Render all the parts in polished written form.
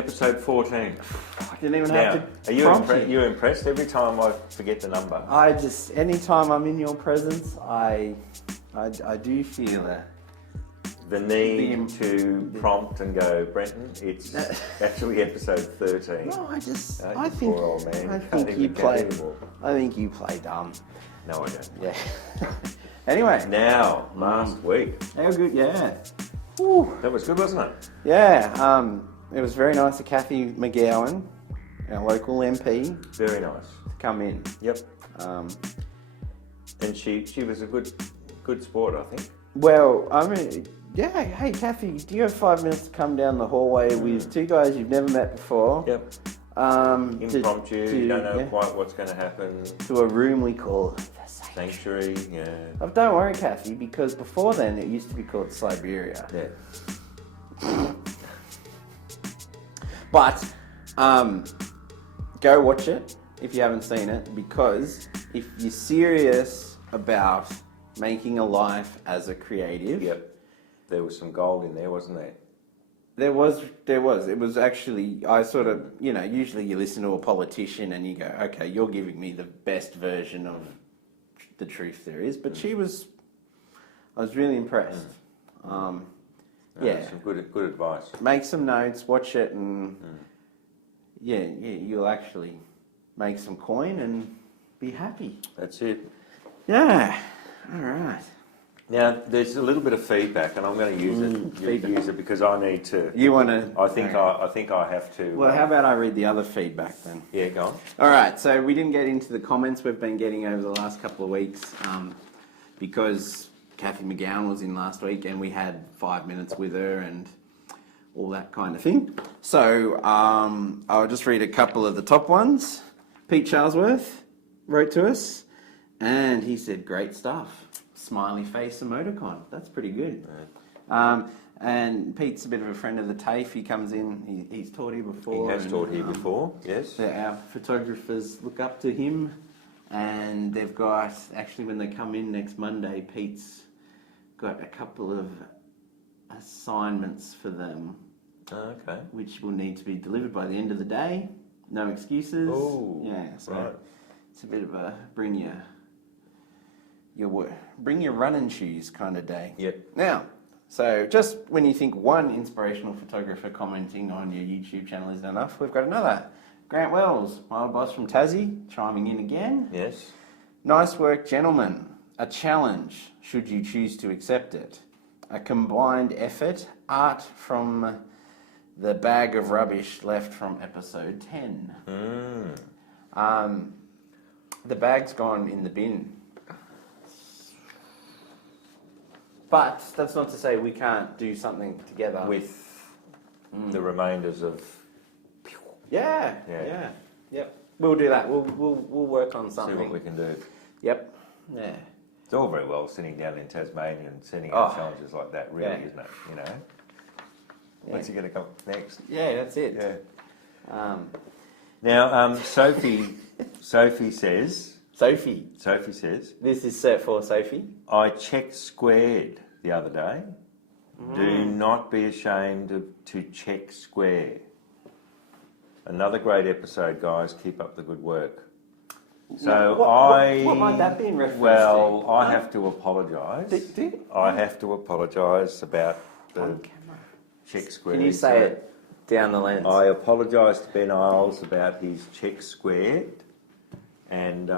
Episode 14. I didn't even Now, have to are you, prompt you impressed? Every time I forget the number. Anytime I'm in your presence, I do feel The need to prompt and go, Brenton, it's actually episode 13. No, I You think, poor old man. I Can't think even you count play. anymore. I think you play dumb. No, I don't. Yeah. Anyway, Now, last week. how good? Yeah. Woo. That was good, wasn't it? Yeah. It was very nice of Cathy McGowan, our local MP, Very nice. to come in. Yep. And she was a good sport, I think. Well, I mean, yeah. Hey, Cathy, do you have 5 minutes to come down the hallway with two guys you've never met before? Yep. Impromptu. You don't know quite what's going to happen. To a room we call the Sanctuary. Yeah. Oh, don't worry, Cathy, because before then it used to be called Siberia. Yeah. But go watch it if you haven't seen it, because if you're serious about making a life as a creative, Yep. There was some gold in there, wasn't there? There was. It was actually, I sort of, usually you listen to a politician and you go, okay, you're giving me the best version of the truth there is. But I was really impressed. Yeah. Some good advice. Make some notes, watch it, and you'll actually make some coin and be happy. That's it. Yeah. All right. Now, there's a little bit of feedback, and I'm going to use it. Use it because I need to. You want to? I think I have to. Well, how about I read the other feedback then? Yeah, go on. All right. So we didn't get into the comments we've been getting over the last couple of weeks because Cathy McGowan was in last week, and we had 5 minutes with her and all that kind of thing. So I'll just read a couple of the top ones. Pete Charlesworth wrote to us, and he said, "Great stuff. Smiley face emoticon. That's pretty good." Right. And Pete's a bit of a friend of the TAFE. He comes in. He's taught here before. He has taught here before. Yes. Our photographers look up to him, and they've got, actually when they come in next Monday, Pete's got a couple of assignments for them. Oh, okay. Which will need to be delivered by the end of the day. No excuses. Oh. Yeah. So right. it's a bit of a bring your running shoes kind of day. Yep. Now, so just when you think one inspirational photographer commenting on your YouTube channel isn't enough, we've got another. Grant Wells, my old boss from Tassie, chiming in again. Yes. Nice work, gentlemen. A challenge, should you choose to accept it. A combined effort, art from the bag of rubbish left from episode 10. The bag's gone in the bin. But that's not to say we can't do something together. With the remainders of. Yeah. Yep. We'll do that. We'll work on something. See what we can do. Yep. Yeah. It's all very well sitting down in Tasmania and sending out challenges like that, really, isn't it? Yeah. When's he going to come next? Yeah, that's it. Yeah. Now, Sophie says. Sophie says. This is set for Sophie. I checked squared the other day. Do not be ashamed to check square. Another great episode, guys. Keep up the good work. So what might that be in reference to? Well, I have to apologise. Do? I have to apologise about the On camera. check square. Can you say it down the lens? I apologise to Ben Isles about his check squared, and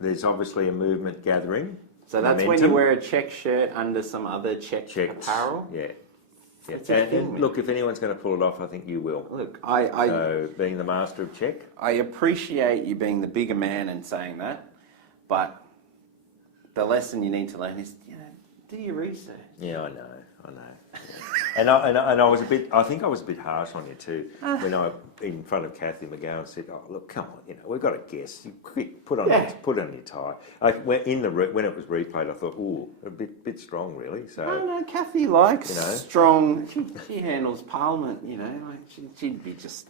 there's obviously a movement gathering. So that's when you wear a check shirt under some other check apparel? Yeah. That's And look, if anyone's going to pull it off, I think you will. Look, So, being the master of check. I appreciate you being the bigger man and saying that, but the lesson you need to learn is, do your research. Yeah, I know. And I was I think I was a bit harsh on you too when I, in front of Cathy McGowan, said, "Oh, look, come on, we've got to guess. You quick, put on your tie." When it was replayed, I thought, "Ooh, a bit strong, really." So no, Cathy likes strong. She handles Parliament, she'd be just.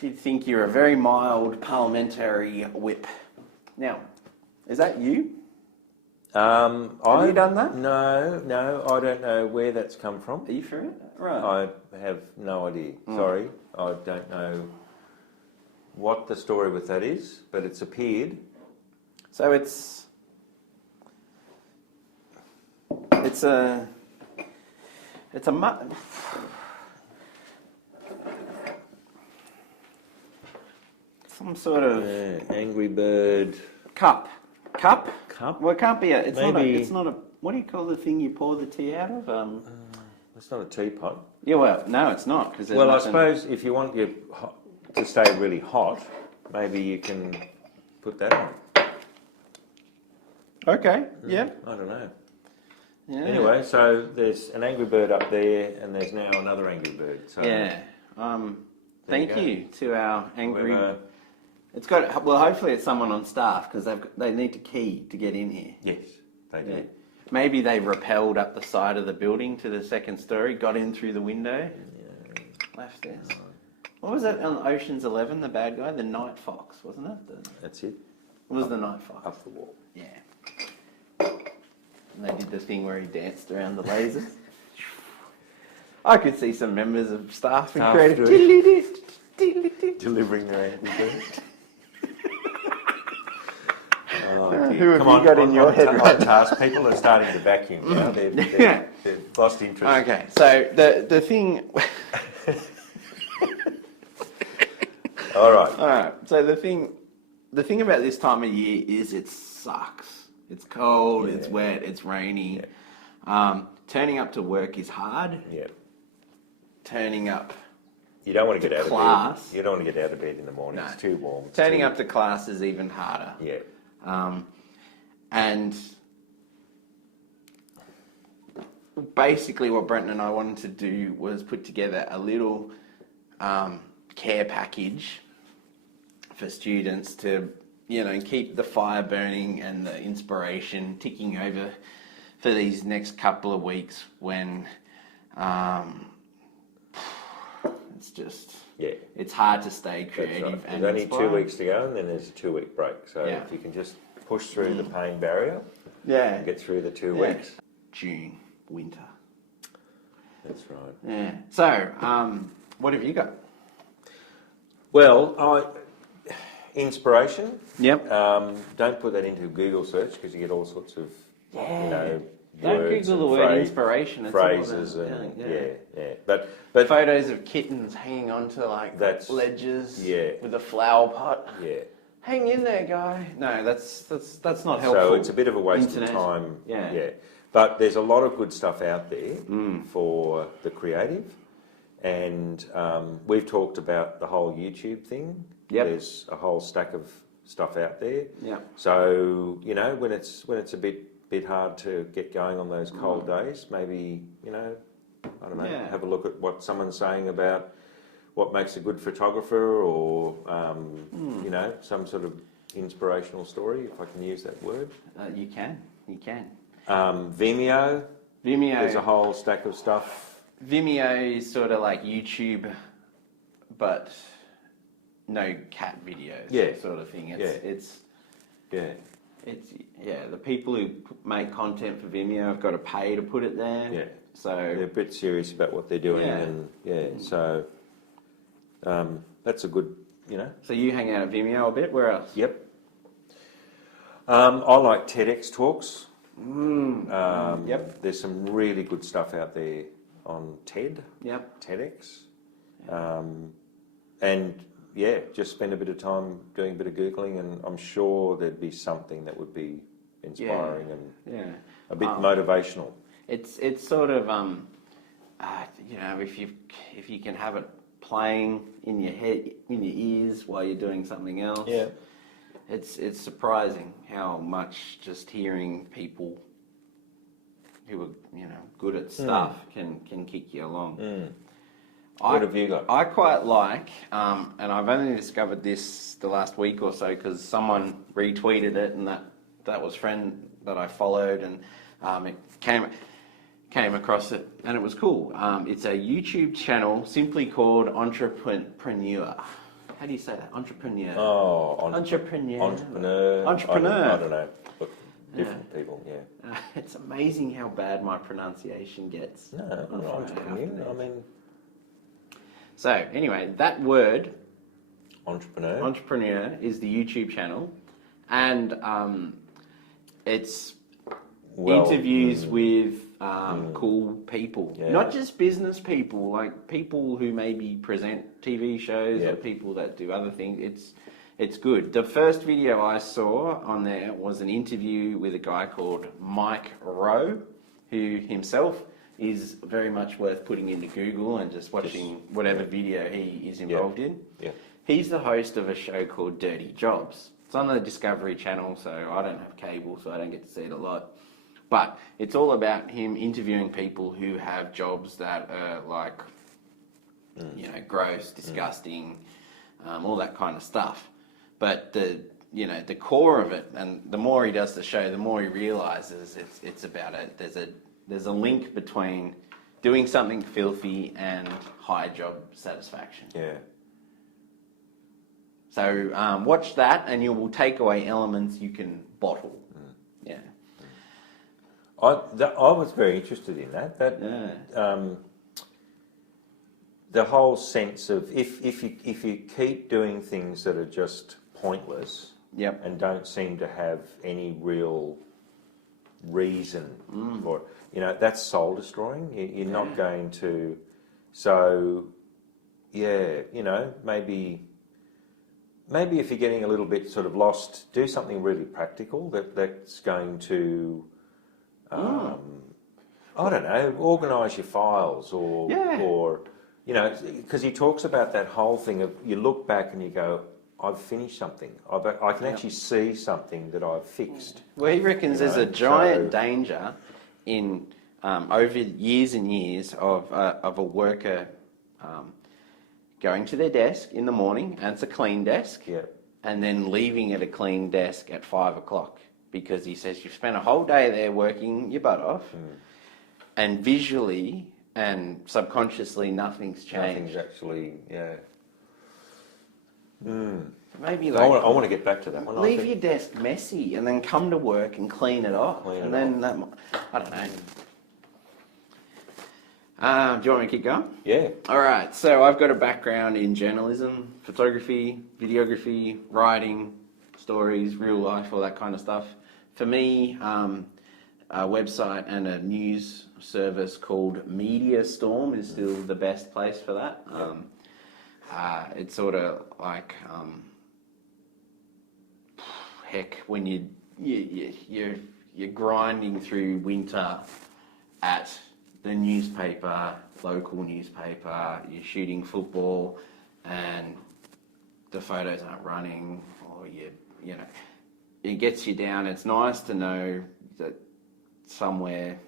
She'd think you're a very mild parliamentary whip. Now, is that you? Have you done that? No, I don't know where that's come from. Are you for it? Right. I have no idea. Sorry, I don't know what the story with that is, but it's appeared. So it's a some sort of Angry Bird cup. cup. Well, it can't be a. It's Maybe- not a. What do you call the thing you pour the tea out of? It's not a teapot. Yeah, well, no, it's not because. Well, I suppose if you want your to stay really hot, maybe you can put that on. Okay. Yeah. I don't know. Yeah. Anyway, so there's an Angry Bird up there, and there's now another Angry Bird. So Yeah. Thank you you to our angry. Whoever- It's got. Well, hopefully it's someone on staff because they need a key to get in here. Yes, they do. Yeah. Maybe they rappelled up the side of the building to the second story, got in through the window, left this. What was that on Ocean's 11? The bad guy, the Night Fox, wasn't it? That's it. It was the Night Fox. Up the wall. Yeah. And they did the thing where he danced around the lasers. I could see some members of staff and creative Delivering their Angry Bird. Who have you got in your head on right now? task. People are starting to vacuum now. They've lost interest. Okay, so the thing. All right. All right. So the thing about this time of year is it sucks. It's cold. It's wet. It's rainy. Turning up to work is hard. Yeah. Turning up. You don't want to get out class. of bed. You don't want to get out of bed in the morning. No. It's too warm. Turning up to class is even harder. Yeah. And basically what Brenton and I wanted to do was put together a little care package for students to, keep the fire burning and the inspiration ticking over for these next couple of weeks when it's just... Yeah. It's hard to stay That's creative right. and There's only inspired. 2 weeks to go, and then there's a 2-week break. So if you can just push through the pain barrier, and get through the 2 weeks. June, winter. That's right. Yeah. So, what have you got? Well, inspiration. Yep. Don't put that into Google search because you get all sorts of, Don't words Google the and word inspiration. It's phrases all and about, But photos of kittens hanging onto That's- ledges. yeah. With a flower pot. yeah. Hang in there, guy. No, that's not helpful. So it's a bit of a waste Internet. of time. Yeah. But there's a lot of good stuff out there for the creative. And we've talked about the whole YouTube thing. Yep. There's a whole stack of stuff out there. Yeah. So, when it's a bit hard to get going on those cold days, maybe, I don't know, have a look at what someone's saying about what makes a good photographer or, some sort of inspirational story, if I can use that word. You can. Vimeo. There's a whole stack of stuff. Vimeo is sort of like YouTube, but no cat videos, sort of thing. It's the people who make content for Vimeo have got to pay to put it there. Yeah. So They're a bit serious about what they're doing, so that's a good, So you hang out at Vimeo a bit. Where else? Yep. I like TEDx talks. Yep. There's some really good stuff out there on TEDx. And just spend a bit of time doing a bit of Googling, and I'm sure there'd be something that would be inspiring and a bit motivational. It's sort of if you can have it playing in your head, in your ears while you're doing something else. Yeah. It's surprising how much just hearing people who are good at stuff can kick you along. What have you got? I quite like, and I've only discovered this the last week or so because someone retweeted it, and that was a friend that I followed, and it came across it, and it was cool. It's a YouTube channel simply called Entrepreneur. How do you say that? Entrepreneur. Oh, Entrepreneur. Entrepreneur. Entrepreneur. I don't know. Look, different people, yeah. It's amazing how bad my pronunciation gets. No, entrepreneur, I mean... So, anyway, that word... Entrepreneur is the YouTube channel. And it's interviews with cool people. Yeah. Not just business people, like people who maybe present TV shows or people that do other things. It's good. The first video I saw on there was an interview with a guy called Mike Rowe, who himself is very much worth putting into Google and just watching whatever video he is involved in. Yeah. He's the host of a show called Dirty Jobs. It's on the Discovery Channel, so I don't have cable, so I don't get to see it a lot. But it's all about him interviewing people who have jobs that are like, gross, disgusting, all that kind of stuff. But the core of it, and the more he does the show, the more he realizes it's about it. There's a link between doing something filthy and high job satisfaction. Yeah. So watch that, and you will take away elements you can bottle. Yeah. I was very interested in that. The whole sense of if you keep doing things that are just pointless, and don't seem to have any real reason for it, that's soul destroying. You're not going to. So, maybe if you're getting a little bit sort of lost, do something really practical that's going to, I don't know, organise your files or because he talks about that whole thing of you look back and you go, I've finished something. I can actually see something that I've fixed. Well, he reckons there's a giant danger in over years and years of a worker going to their desk in the morning, and it's a clean desk, and then leaving at a clean desk at 5 o'clock, because he says you've spent a whole day there working your butt off, and visually and subconsciously nothing's changed. Nothing's actually, Maybe I want to get back to that one. Leave your desk messy and then come to work and clean it off. I don't know. Do you want me to keep going? Yeah. All right. So I've got a background in journalism, photography, videography, writing, stories, real life, all that kind of stuff. For me, a website and a news service called Media Storm is still the best place for that. It's sort of like, heck, when you're grinding through winter at the newspaper, local newspaper, you're shooting football, and the photos aren't running, or it gets you down. It's nice to know that somewhere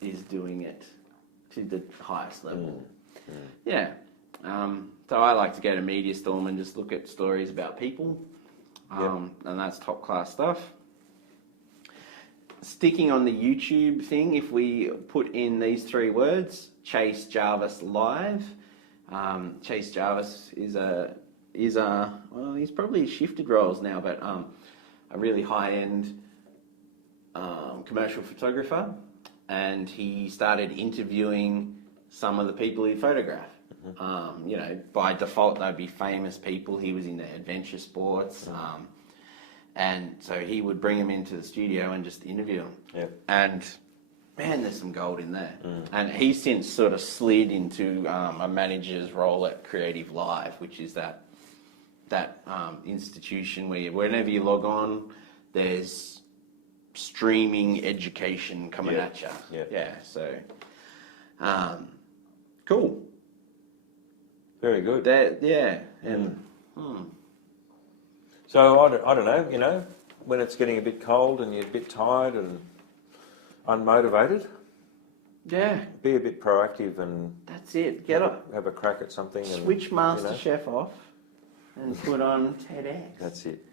is doing it to the highest level. So I like to go to Media Storm and just look at stories about people, and that's top class stuff. Sticking on the YouTube thing, if we put in these 3 words, Chase Jarvis Live. Chase Jarvis is well, he's probably shifted roles now, but a really high-end commercial photographer, and he started interviewing some of the people he photographed. By default they'd be famous people. He was into adventure sports, and so he would bring them into the studio and just interview them. And man, there's some gold in there. And he's since sort of slid into a manager's role at Creative Live, which is that institution where whenever you log on, there's streaming education coming at you. So cool. Very good. So I don't know, when it's getting a bit cold and you're a bit tired and unmotivated, be a bit proactive and that's it. Have a crack at something. Switch MasterChef off and put on TEDx. That's it.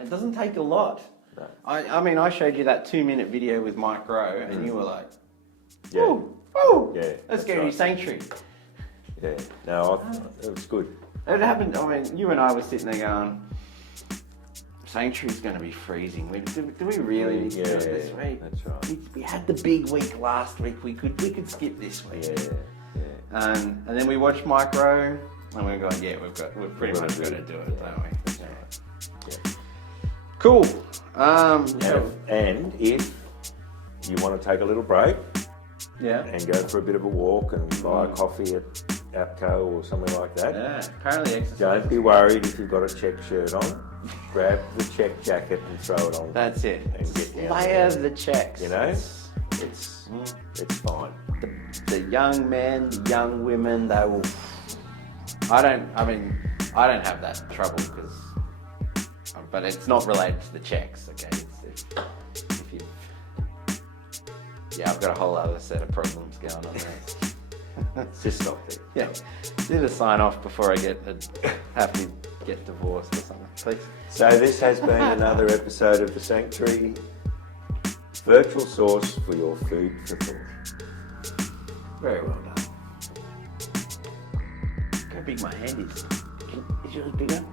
It doesn't take a lot. No. I mean, I showed you that 2-minute video with Mike Rowe, and you were like, let's go to Sanctuary. Yeah, no, it was good. It happened, I mean, you and I were sitting there going, Sanctuary's going to be freezing. Do we really need to do it this week? That's right. We had the big week last week. We could skip this week. Yeah. And then we watched Micro, and we're going, we've pretty much got to do it, don't we? That's right. Yeah. Cool. And if you want to take a little break Yeah. and go for a bit of a walk and buy a coffee at APCO or something like that, Yeah. Apparently exercise. don't be worried if you've got a check shirt on. Grab the check jacket and throw it on. That's it. And get down Layer there. the checks. You know, it's fine. The young men, the young women, they will. I don't have that trouble but it's not related to the checks. Okay, if you. Yeah, I've got a whole other set of problems going on there. Just stop there. Yeah, do the sign off before I have to get divorced or something, please. So this has been another episode of The Sanctuary, virtual source for your food for thought. Very well done. Look how big my hand is. Is yours bigger?